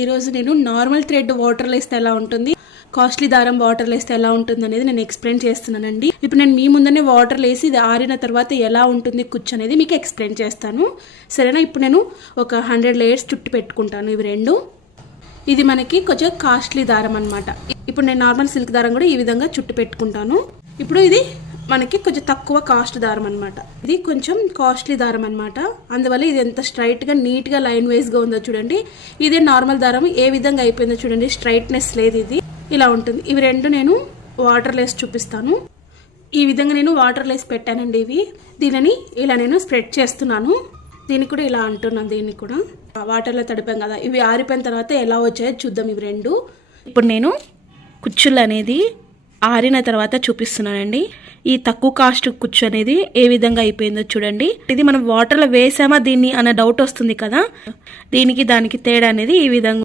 ఈరోజు నేను normal thread వాటర్లో వేస్తే ఎలా ఉంటుంది, కాస్ట్లీ దారం వాటర్లో వేస్తే ఎలా ఉంటుంది అనేది నేను ఎక్స్ప్లెయిన్ చేస్తున్నానండి. ఇప్పుడు నేను మీ ముందనే వాటర్లో వేసి ఇది ఆరిన తర్వాత ఎలా ఉంటుంది కుచ్చు అనేది మీకు ఎక్స్ప్లెయిన్ చేస్తాను, సరేనా? ఇప్పుడు నేను ఒక 100 లేయర్స్ చుట్టి పెట్టుకుంటాను. ఇవి రెండు, ఇది మనకి కొంచెం కాస్ట్లీ దారం అనమాట. ఇప్పుడు నేను నార్మల్ సిల్క్ దారం కూడా ఈ విధంగా చుట్టి పెట్టుకుంటాను. ఇప్పుడు ఇది మనకి కొంచెం తక్కువ కాస్ట్ దారం అనమాట. ఇది కొంచెం కాస్ట్లీ దారం అనమాట, అందువల్ల ఇది ఎంత స్ట్రైట్గా నీట్గా లైన్ వైజ్గా ఉందో చూడండి. ఇదే నార్మల్ దారం ఏ విధంగా అయిపోయిందో చూడండి, స్ట్రైట్నెస్ లేదు, ఇది ఇలా ఉంటుంది. ఇవి రెండు నేను వాటర్ లేసి చూపిస్తాను. ఈ విధంగా నేను వాటర్ లేసి పెట్టానండి. ఇవి దీనిని ఇలా నేను స్ప్రెడ్ చేస్తున్నాను. దీన్ని కూడా ఇలా అంటున్నాను, దీన్ని కూడా వాటర్లో తడిపాం కదా. ఇవి ఆరిపోయిన తర్వాత ఎలా వచ్చాయో చూద్దాం. ఇవి రెండు ఇప్పుడు నేను కుచ్చులు అనేది ఆరిన తర్వాత చూపిస్తున్నానండి. ఈ తక్కువ కాస్ట్ కుచ్చు అనేది ఏ విధంగా అయిపోయిందో చూడండి. ఇది మనం వాటర్లో వేసామా దీన్ని అన్న డౌట్ వస్తుంది కదా, దీనికి దానికి తేడా అనేది ఈ విధంగా